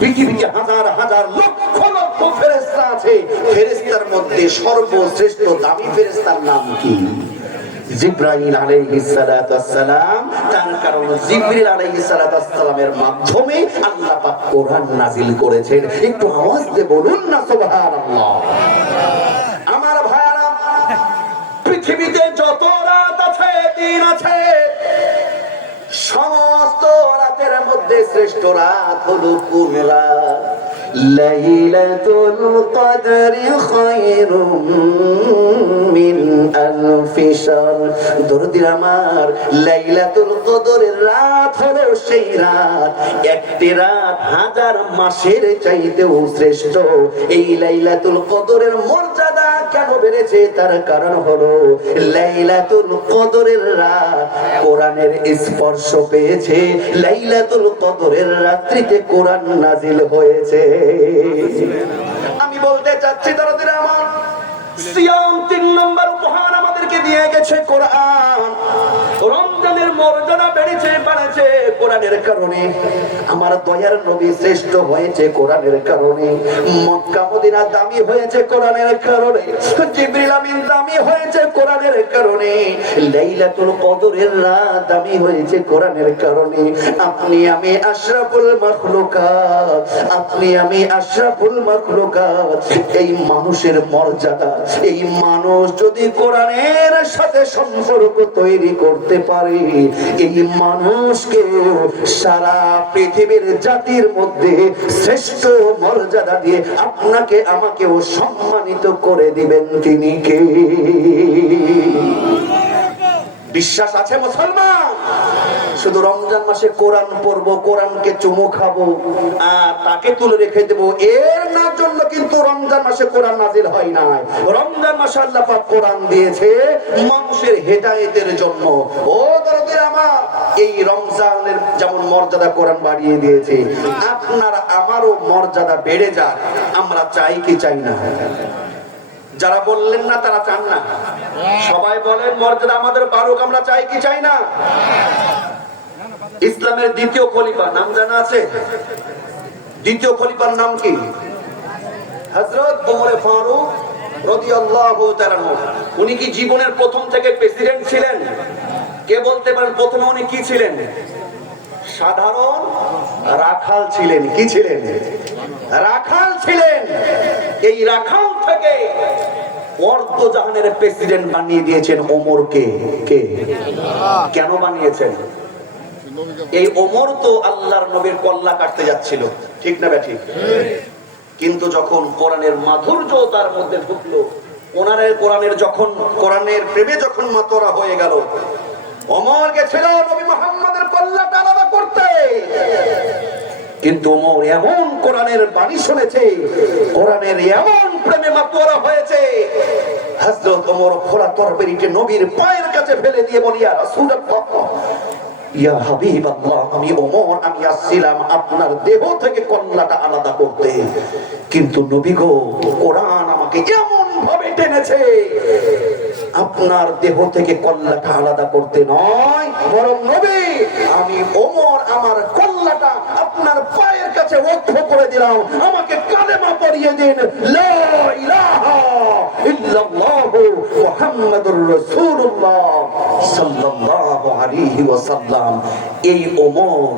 পৃথিবীতে হাজার হাজার লক্ষ লক্ষ ফেরেশতা আছে, ফেরেশতার মধ্যে সর্বশ্রেষ্ঠ দামি ফেরেশতার নাম কি? জিবরাইল আলাইহিস সালাতু ওয়াস সালাম। তার কারণ জিবরিল আলাইহিস সালাতু ওয়াস সালামের মাধ্যমে আল্লাহ পাক কোরআন নাজিল করেছেন। একটু আওয়াজ দিয়ে বলুন না সুবহানাল্লাহ। আমার ভাইরা, পৃথিবীতে যত রাত আছে, দিন আছে, সমস্ত রাতের মধ্যে শ্রেষ্ঠ রাত হলো কোন রাত? লাইলাতুল কদরি খায়রুম মিন আলফি শাহর। দরদি আমার, লাইলাতুল কদরের রাত হলো সেই রাত, একটি রাত হাজার মাসের চাইতেও শ্রেষ্ঠ। এই লাইলাতুল কদরের মর্যাদা কেন বেড়েছে? তার কারণ হলো লাইলাতুল কদরের রাত কোরআনের স্পর্শ পেয়েছে। লাইলাতুল কদরের রাত্রিতে কোরআন নাজিল হয়েছে। আমি বলতে চাচ্ছি দরদিরা আমার, সিয়াম ৩ নম্বর উপহার আমাদেরকে দিয়ে গেছে কোরআন। রমজানের মর্যাদা বেড়েছে, বাড়েছে কোরআনের কারণে। আমার দয়ার নবী শ্রেষ্ঠ হয়েছে কোরআনের কারণে। মক্কা মদিনা দামি হয়েছে কোরআনের কারণে। জিবরিল আমিন দামি হয়েছে কোরআনের কারণে। লাইলাতুল কদরের রাত দামি হয়েছে কোরআনের কারণে। আপনি আমি আশরাফুল মাখলুকাত, আপনি আমি আশরাফুল মাখলুকাত। এই মানুষের মর্যাদা, এই মানুষ যদি কোরআনের সাথে সম্পর্ক তৈরি করতে পারে, এই মানুষকে সারা পৃথিবীর জাতির মধ্যে শ্রেষ্ঠ মর্যাদা দিয়ে আপনাকে আমাকেও সম্মানিত করে দিবেন তিনি কে? বিশ্বাস আছে মুসলমান? শুধু রমজান মাসে কোরআন পড়বো, কোরআনকে চুমু খাবো আর তাকে তুলে রেখে দেবো, এর না জন্য কিন্তু রমজান মাসে কোরআন নাজিল হয় নাই। রমজান মাসে আল্লাহ পাক কোরআন দিয়েছে মানুষের হেদায়েতের জন্য। ও দরদিরা আমার, এই রমজানের যেমন মর্যাদা কোরআন বাড়িয়ে দিয়েছে, আপনার আমারও মর্যাদা বেড়ে যাক। আমরা চাই কি চাই না? যারা বললেন না তারা চান না। সবাই বলেন মর্যাদা আমাদের বাড়ুক, আমরা চাই কি চাই না? ইসলামের দ্বিতীয় খলিফা নাম জানা আছে? দ্বিতীয় খলিফার নাম কি? হযরত ওমর ফারুক রাদিয়াল্লাহু তাআলা। উনি কি জীবনের প্রথম থেকে প্রেসিডেন্ট ছিলেন? কে বলতে পারেন প্রথমে উনি কি ছিলেন? সাধারণ রাখাল ছিলেন। কি ছিলেন? রাখাল ছিলেন। এই রাখাল থেকে অর্ধজাহানের প্রেসিডেন্ট বানিয়ে দিয়েছেন ওমরকে। কে? কেন বানিয়েছেন? এই ওমর তো আল্লাহর নবীর কল্লা কাটতে যাচ্ছিল, ঠিক না ঠিক? কিন্তু যখন কোরআনের মাধুর্য তার মধ্যে ঢুকলো, কোরআনের প্রেমে যখন মাতোয়ারা হয়ে গেল, ওমর গেছিল নবী মুহাম্মদের কল্লাটা আলাদা করতে। কিন্তু ওমর এমন কোরআনের বাণী শুনেছে, কোরআনের এমন প্রেমে মাতোয়ারা হয়েছে, হযরত ওমর খোলা তরবারিটি নবীর পায়ের কাছে ফেলে দিয়ে বলি, ইয়া রাসূলুল্লাহ, ইয়া হাবিবাল্লাহ, আমি ওমর, আমি আসছিলাম আপনার দেহ থেকে কল্লাটা আলাদা করতে, কিন্তু নবী গো, কোরআন আমাকে এমন ভাবে টেনেছে, আপনার দেহ থেকে কল্লাটা আলাদা করতে নয়, বরং নবী, আমি ওমর আমার কল্লাটা আপনার পায়ের কাছে ওয়াকফ করে দিলাম, আমাকে কালেমা পড়িয়ে দিন, লা ইলাহা ইল্লাল্লাহু মুহাম্মাদুর রাসূলুল্লাহ সাল্লাল্লাহু আলাইহি ওয়াসাল্লাম। এই ওমর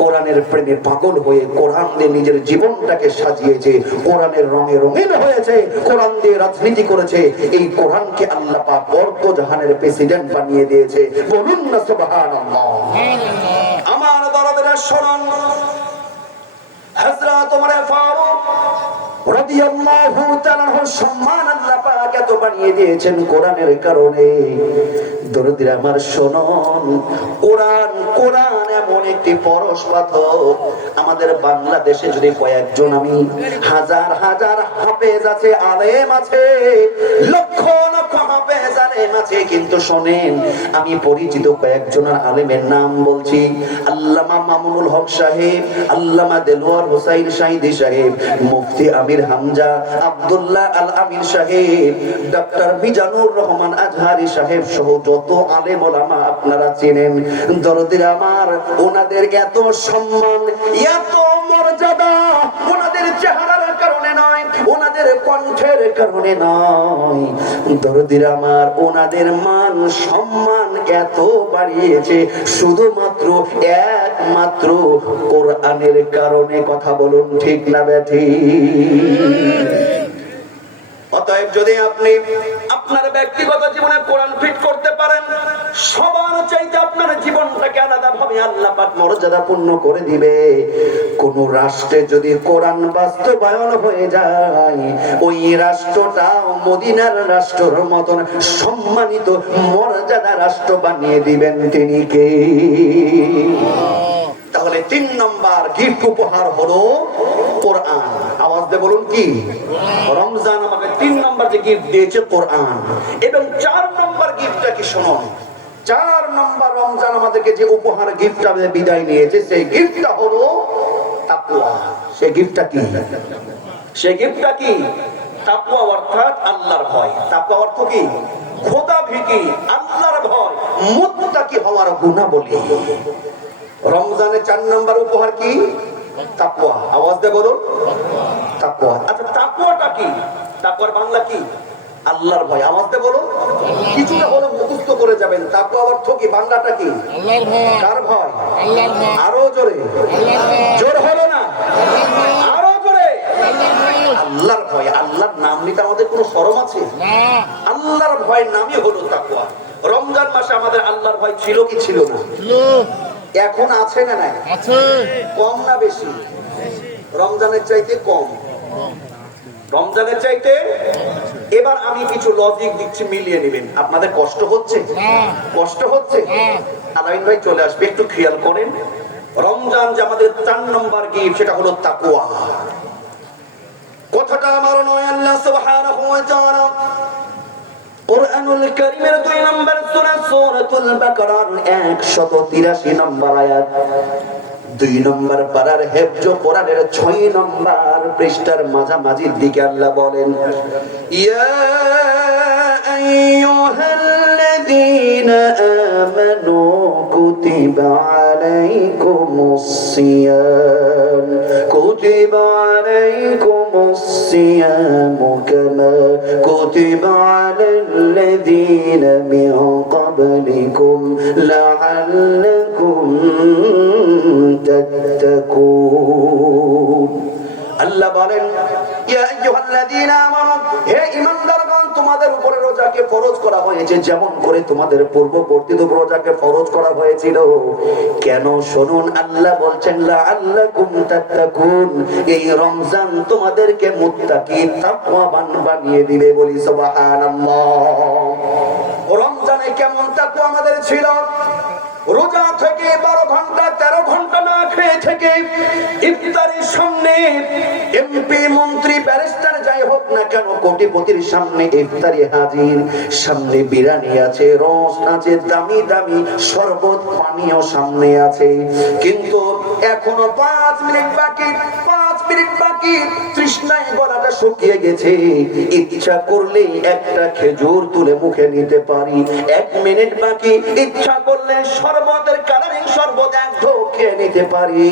কোরআনের প্রেমে পাগল হয়ে কোরআন দিয়ে নিজের জীবনটাকে সাজিয়েছে, কোরআনের রঙে রঙিন হয়েছে, কোরআন দিয়ে রাজনীতি করেছে। এই কোরআনকে আল্লাহ পাক বর্ত জাহানের প্রেসিডেন্ট বানিয়ে দিয়েছে, বলুন না সুবহানাল্লাহ। আমার দরদের শরণ হযরত ওমর ফারুক রাদিয়াল্লাহু তাআলার সম্মান আল্লাহ পাক এত বানিয়ে দিয়েছেন কোরআনের কারণে। দরদিরা আমার শুনুন, কোরআন এমন একটি পরশ পাথর, আমাদের বাংলাদেশে যদি কয়েকজন, আমি হাজার হাজার হাফেজ আছে, আলেম আছে, লক্ষ লক্ষ হাফেজ আলেম আছে, কিন্তু শোনেন, আমি পরিচিত কয়েকজনের আলেমের নাম বলছি। আল্লামা মামুনুল হক সাহেব, আল্লামা দেলোয়ার হোসাইন শাহিদি সাহেব, মুফতি আমির হামজা, আব্দুল্লাহ আল আমির সাহেব, ডক্টর মিজানুর রহমান আজহারি সাহেব সহ যত আলেম ওলামা আপনারা চেনেন, দরদিরা আমার, ওনাদের এত সম্মান, এত মর্যাদা, ওনাদের চেহারার কারণে নয়, ওনাদের কণ্ঠের কারণে নয়, দরদিরা আমার, ওনাদের মান সম্মান এত বাড়িয়েছে শুধুমাত্র একমাত্র কোরআনের কারণে। কথা বলুন ঠিক না বেঠিক? অতএব যদি আপনি আপনার ব্যক্তিগত জীবনে কোরআন ফিট করতে পারেন, সবার চাইতে আপনার জীবনটাকে আলাদা ভাবে আল্লাহ পাক মর্যাদাপূর্ণ করে দিবে। কোন রাষ্ট্রে যদি কোরআন বাস্তবায়ন হয়ে যায়, ওই রাষ্ট্রটাও মদিনার রাষ্ট্রের মতন সম্মানিত মর্যাদা রাষ্ট্র বানিয়ে দিবেন তিনি কে? তাহলে 3 নম্বর গিফট উপহার হলো কোরআন। আওয়াজ দিয়ে বলুন কি? রমজান আমাকে 3 নম্বর যে গিফট দিয়েছে কোরআন। এবং 4 নম্বর গিফটটা কি শুনুন, 4 নম্বর রমজান আমাদেরকে যে উপহার গিফটটা বিদায় নিয়েছে, সেই গিফটটা হলো তাকওয়া। সেই গিফটটা কি? সেই গিফটটা কি? তাকওয়া অর্থাৎ আল্লাহর ভয়। তাকওয়া অর্থ কি? খোদা ভীতি, আল্লাহর ভয়, মুত্তাকি হওয়ার গুণাবলী। রমজানের 4 নম্বর উপহার কি? তাকওয়া। আওয়াজ দিয়ে বলুন তাকওয়া। আচ্ছা, তাকওয়াটা কি? তাকওয়ার বাংলা কি? আল্লাহর ভয়। আওয়াজ দিয়ে বলুন, কিছুটা হলো মুখস্থ করে যাবেন। তাকওয়া অর্থ কি? বাংলাটা কি? আল্লাহর ভয়। কার ভয়? আল্লাহর ভয়। আরো জোরে, জোর হলো না, আরো জোরে, আল্লাহর ভয়। আল্লাহর নাম নিতে আমাদের কোনো শরম আছে? না। আল্লাহর ভয় নামই হলো তাকওয়া। রমজান মাসে আমাদের আল্লাহর ভয় ছিল কি ছিল না? ছিল। এখন আছে না নাই? আছে। কম না বেশি? রমজানের চাইতে কম। রমজানের চাইতে। এবার আমি কিছু লজিক দিচ্ছি, মিলিয়ে নেবেন। আপনাদের কষ্ট হচ্ছে? কষ্ট হচ্ছে? আলামিন ভাই চলে আসবে, একটু খেয়াল করেন। রমজান যে আমাদের 4 নম্বর গিফট, সেটা হলো তাকওয়া। কথাটা আমার নয়, আল্লাহ সুবহানাহু ওয়া তাআলা কোরআনুল কারীমের 2 নম্বর সূরা সূরাতুল বাকারার 183 নম্বর আয়াত, 2 নম্বর পারার হেফজ কোরআনের 6 নম্বর পৃষ্ঠার মাঝামাঝির দিকে আল্লাহ বলেন, ইয়া আইয়ুহাল্লাযীনা আমানু কুতিবা আলাইকুমুস সিয়াম, কুতিবা আলাইকুমুস সিয়াম কামা কুতিবা আলাল্লাযীনা মিন ক্বাবলিকুম লাআল্লাকুম তাত্তাকুন। আল্লাহ বলেন, ইয়া আইয়ুহাল্লাযীনা আমানু, হে ঈমানদারগণ, তোমাদের উপরে রোজাকে ফরজ করা হয়েছে, যেমন করে তোমাদের পূর্ববর্তীদের উপর রোজাকে ফরজ করা হয়েছিল। কেন শুনুন, আল্লাহ বলছেন লাআল্লাকুম তাত্তাকুন, এই রমজান তোমাদেরকে মুত্তাকি তাকওয়াবান বানিয়ে দিবে। বলি সুবহানাল্লাহ। রমজানে কেমন তাকওয়া আমাদের ছিল? রোজা থেকে 12 ঘন্টা 13 ঘন্টা না খেয়ে থেকে ইফতারের সামনে এমপি মন্ত্রী ব্যারিস্টার যাই হোক না কেন কোটিপতির সামনে ইফতারি হাজির, সামনে বিরিয়ানি আছে, রস আছে, দামি দামি শরবত পানীয় সামনে আছে, কিন্তু এখনো 5 মিনিট বাকি, 5 মিনিট বাকি, তৃষ্ণায় গলাটা শুকিয়ে গেছে, ইচ্ছা করলে একটা খেজুর তুলে মুখে নিতে পারি। 1 মিনিট বাকি, ইচ্ছা করলে শরবতের কালারিং শরবত এক ঢোক খেয়ে নিতে পারি,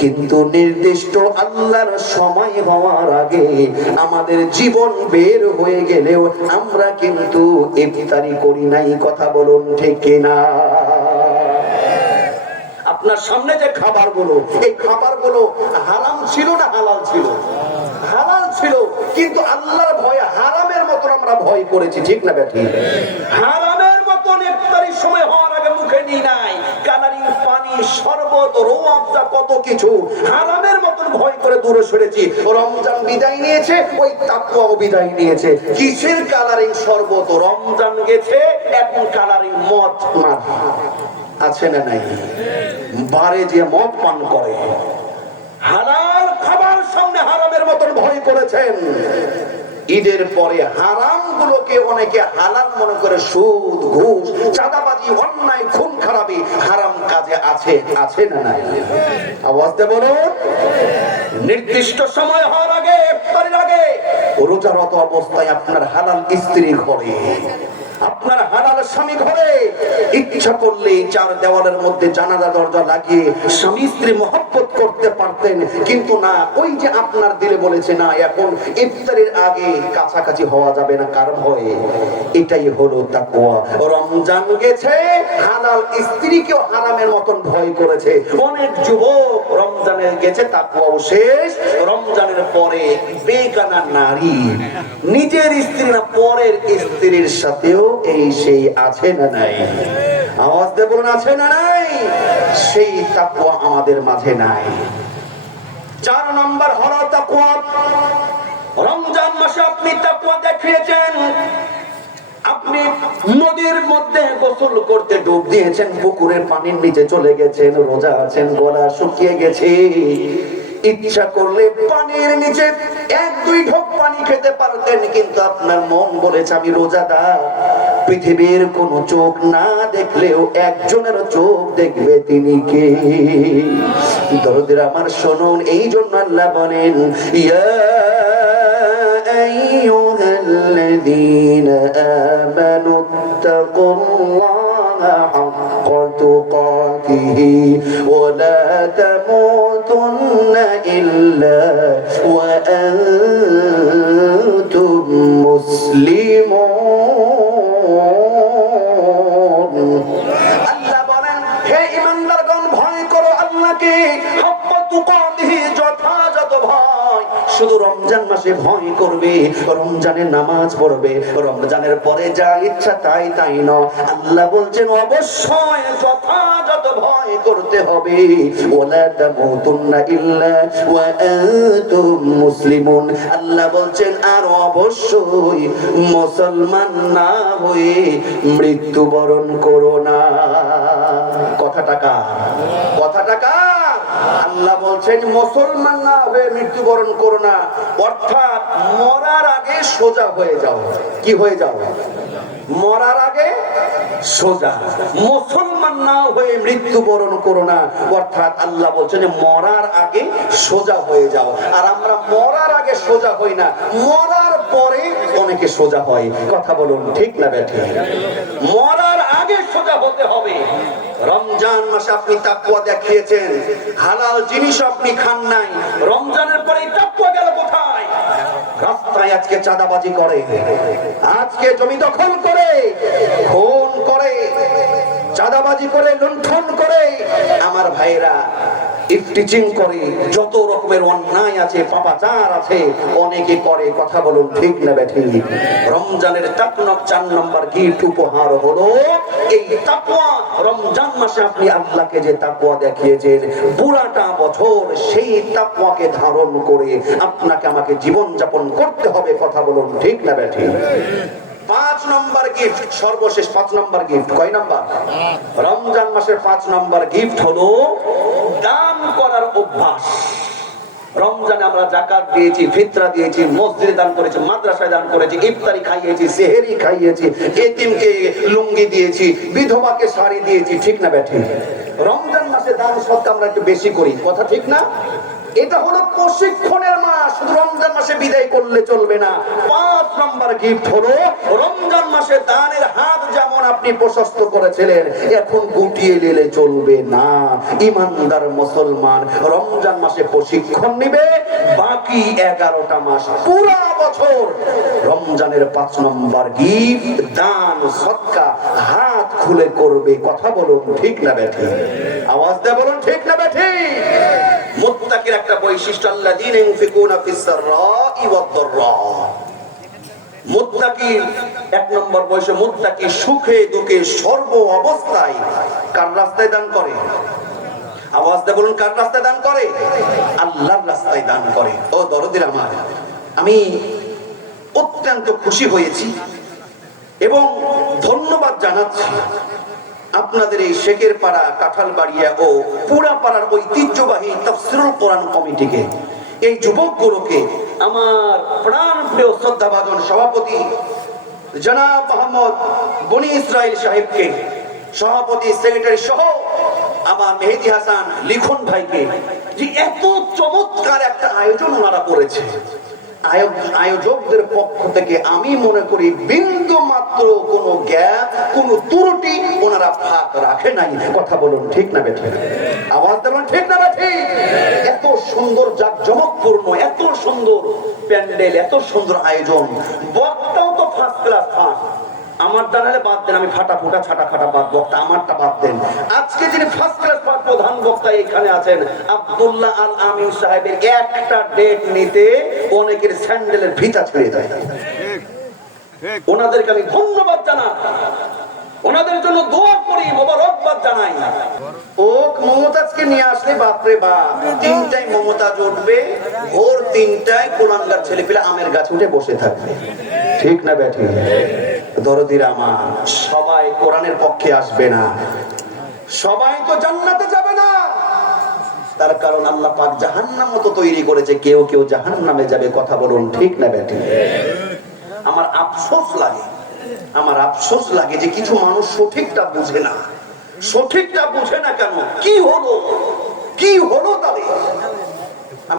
কিন্তু নির্দিষ্ট আল্লাহর সময় হওয়ার আগে আমাদের জীবন বের হয়ে গেলেও আমরা কিন্তু ইফতারি করি নাই। কথা বলুন ঠিক কিনা? আপনার সামনে যে খাবারগুলো, এই খাবারগুলো হারাম ছিল না হালাল ছিল? হালাল ছিল, কিন্তু আল্লাহর ভয়ে হারামের মতন আমরা ভয় করেছি, ঠিক না বেঠি? হারামের মতন ইফতারির সময় হওয়ার আগে মুখে নিই নাই, কালারিং পানি, শরবত, রোয়াবজা, কত কিছু হারামের মতন ভয় করে দূরে সরেছি। রমজান বিদায় নিয়েছে, ওই তাকওয়াও বিদায় নিয়েছে। কিসের কালারিং শরবত? রমজান গেছে, এখন কালারিং মদ না আছে না নাই? বারে যে মদ পান করে, হালাল খাবার সামনে হারামের মতন ভয় করেছেন। ঈদের পরে হারাম গুলোকে অনেকে হালাল মনে করে, সুদ, ঘুষ, চাঁদাবাজি, অন্যায়, খুন খারাপি হারাম কাজে আছে, আছে না নাই? আওয়াজ দিয়ে বলুন। নির্দিষ্ট সময় হওয়ার আগে, ইফতারের আগে রোজারত অবস্থায় আপনার হালাল স্ত্রী ঘরে, আপনার হালাল স্বামী ঘরে, ইচ্ছা করলে 4 দেওয়ালের মধ্যে জানালা দরজা লাগিয়ে স্বামী স্ত্রী মহব্বত করতে পারতেন, কিন্তু না, ওই যে আপনার দিলে বলেছে না, এখন ইফতারের আগে কাছাকাছি হওয়া যাবে না, কারণ ভয়ে। এটাই হলো তাকওয়া। রমজান গেছে, হালাল স্ত্রীকেও হারামের মতন ভয় করেছে। অনেক যুবক রমজানে গেছে, তাকওয়াও শেষ। রমজানের পরে বেগানা নারী, নিজের স্ত্রী না পরের স্ত্রীর সাথেও এই সেই আছে না নাই? আওয়াজ দিয়ে বলুন, আছে না নাই? সেই তাকওয়া আমাদের মাঝে নাই। 4 নম্বর হলো তাকওয়া। রমজান মাসে আপনি তাকওয়া দেখিয়েছেন। আপনি নদীর মধ্যে গোসল করতে ডুব দিয়েছেন, পুকুরের পানির নিচে চলে গেছেন, রোজা আছেন, গলা শুকিয়ে গেছে, ইচ্ছা করলে পানির নিচে 1-2 ঢোক পানি খেতে পারতেন, কিন্তু আপনার মন বলেছে আমি রোজাদার, পৃথিবীর কোন চোখ না দেখলেও একজনের চোখ দেখবে, তিনি কে? দরদের আমার শুনুন, এই জন্য আল্লাহ বলেন ইয়া আইয়ুহাল্লাযীনা আমানু তাকুল্লাহা হাক্কা তুকাতিহি ওয়া লা তামুতুন্না ইল্লা ওয়া আনতুম মুসলিমুন। আল্লাহ বলেন, হে ঈমানদারগণ, ভয় করো আল্লাহকে, হাক্কা তুকাতিহি, যথাযথ ভয়। শুধু রমজান মাসে ভয় করবে, রমজানের নামাজ পড়বে, রমজানের পরে যা ইচ্ছা তাই তাই নয়। আল্লাহ বলছেন অবশ্যই যথাযথ ভয় করতে হবে। ওয়ালা তামুতুন্না ইল্লা ওয়া আনতুম মুসলিমুন। আল্লাহ বলছেন আর অবশ্যই মুসলমান না হয়ে মৃত্যুবরণ করো না। কথাটা কার? কথাটা কার? আল্লাহ বলছেন মুসলমান না হয়ে মৃত্যুবরণ করো না, অর্থাৎ মরার আগে সোজা হয়ে যাও। কি হয়ে যাও? মরার আগে সোজা। মুসলমান না হয়ে মৃত্যুবরণ করো না, অর্থাৎ আল্লাহ বলছেন যে মরার আগে সোজা হয়ে যাও। আর আমরা মরার আগে সোজা হই না, মরার পরে অনেকে সোজা হয়। কথা বলুন ঠিক না বেঠিক? মরার আগে সোজা হতে হবে। রমজান মাসে আপনি তাকওয়া দেখিয়েছেন, হালাল জিনিস আপনি খান নাই, রমজানের পরে তাকওয়া গেল কোথায়? রাস্তায় আজকে চাঁদাবাজি করে, আজকে জমি দখল করে, খুন করে, চাঁদাবাজি করে, লুণ্ঠন করে। আমার ভাইরা, ইফটিচিং করে, যত রকমের অন্যায় আছে, পাপাচার আছে, অনেকে করে। কথা বলুন ঠিক না বেঠিক? রমজানের 4 নম্বর গিফট উপহার হলো এই তাকওয়া। রমজান মাসে আপনি আল্লাহকে যে তাকওয়া দেখিয়েছেন পুরাটা বছর, সেই তাকওয়াকে ধারণ করে আপনাকে আমাকে জীবন যাপন করতে হবে। কথা বলুন ঠিক না বেঠিক? 5 নম্বর গিফট, সর্বশেষ 5 নম্বর গিফট। কয় নাম্বার? রমজান মাসের 5 নম্বর গিফট হলো দান করার অভ্যাস। রমজানে আমরা যাকাত দিয়েছি, ফিতরা দিয়েছি, মসজিদে দান করেছি, মাদ্রাসায় দান করেছি, ইফতারি খাইয়েছি, সেহরি খাইয়েছি, এতিমকে লুঙ্গি দিয়েছি, বিধবাকে শাড়ি দিয়েছি। ঠিক না বেঠিক? রমজান মাসে দান সৎকা আমরা একটু বেশি করি। কথা ঠিক না? এটা হলো প্রশিক্ষণের মাস, শুধু রমজান মাসে বিদায় করলে চলবে না। 5 নম্বর গিফট হলো রমজান মাসে দানের হাত যেমন আপনি প্রশস্ত করেছিলেন, এখন গুটিয়ে নিলে চলবে না। ইমানদার মুসলমান রমজান মাসে প্রশিক্ষণ নিবে, বাকি 11টা মাস পুরো বছর রমজানের 5 নম্বর গিফট দান সদকা হাত খুলে করবে। কথা বলুন ঠিক না বেঠিক? আওয়াজ দিয়ে বলুন ঠিক না বেঠিক? মুত্তাকির একটা বৈশিষ্ট্য, আল্লাযীনা ইউনফিকুনা ফিস-সাররাই ওয়াদ-দাররা। মুত্তাকির 1 নম্বর বৈশিষ্ট্য, মুত্তাকি সুখে দুঃখে সর্ব অবস্থায় কার রাস্তায় দান করে? আওয়াজ দিয়ে বলুন কার রাস্তায় দান করে? আল্লাহর রাস্তায় দান করে। ও দরদির আমার, আমি অত্যন্ত খুশি হয়েছি এবং ধন্যবাদ জানাচ্ছি আপনাদের এই শেখের পাড়া, কাঁঠালবাড়িয়া ও পুরা পাড়ার ঐতিহ্যবাহী তাফসীরুল কোরআন কমিটিকে, এই যুবকগুলোকে, আমার প্রাণ প্রিয় শ্রদ্ধাভাজন সভাপতি জনাব মোহাম্মদ বনি ইসরাইল সাহেবকে, সভাপতি সেক্রেটারি সহ আমার মেহেদি হাসান লিখন ভাইকে, যে এত চমৎকার একটা আয়োজন ওনারা করেছে। আয়োজকদের পক্ষ থেকে আমি মনে করি বিন্দু মাত্র কোনো গ্যাপ, কোনো ত্রুটি ওনারা ফাঁক রাখে নাই। কথা বলুন ঠিক না বেঠিক? আওয়াজ দেবেন ঠিক না বেঠিক? এত সুন্দর জাঁকজমকপূর্ণ, এত সুন্দর প্যান্ডেল, এত সুন্দর আয়োজন, বক্তাও তো ফার্স্ট ক্লাস। ফার্স্ট আমার জানালে বাদ দেন, আমি ফাটা ফুটা ছাটা খাটা বাদ, বক্তা আমারটা বাদ দেন। আজকে যিনি ফার্স্ট ক্লাস প্রধান বক্তা এখানে আছেন আব্দুল্লাহ আল আমিন সাহেবের একটা ডেট নিতে অনেকের স্যান্ডেলের ভিতা ছেড়ে যায়। ওনাদেরকে আমি ধন্যবাদ জানাই, ওনাদের জন্য দোয়া করি, মোবারকবাদ জানাই। ও মমতাজকে নিয়ে আসলে বাপরে বাপ, 3টায় মমতাজ উঠবে, ভোর 3টায় কোলাঙ্গার ছেলে পেলে আমের গাছে উঠে বসে থাকবে। ঠিক না বেঠিক? দরদির আমার, সবাই কোরআনের পক্ষে আসবে না, সবাই তো জান্নাতে যাবে না। তার কারণ আল্লাহ পাক জাহান্নাম তো তৈরি করেছে, কেউ কেউ জাহান্নামে যাবে। কথা বলুন ঠিক না বেঠিক? আমার আফসোস লাগে, আমার আফসোস লাগে যে কিছু মানুষ সঠিকটা বুঝে না। সঠিকটা বুঝে না কেন? কি হলো, কি হলো তাদের?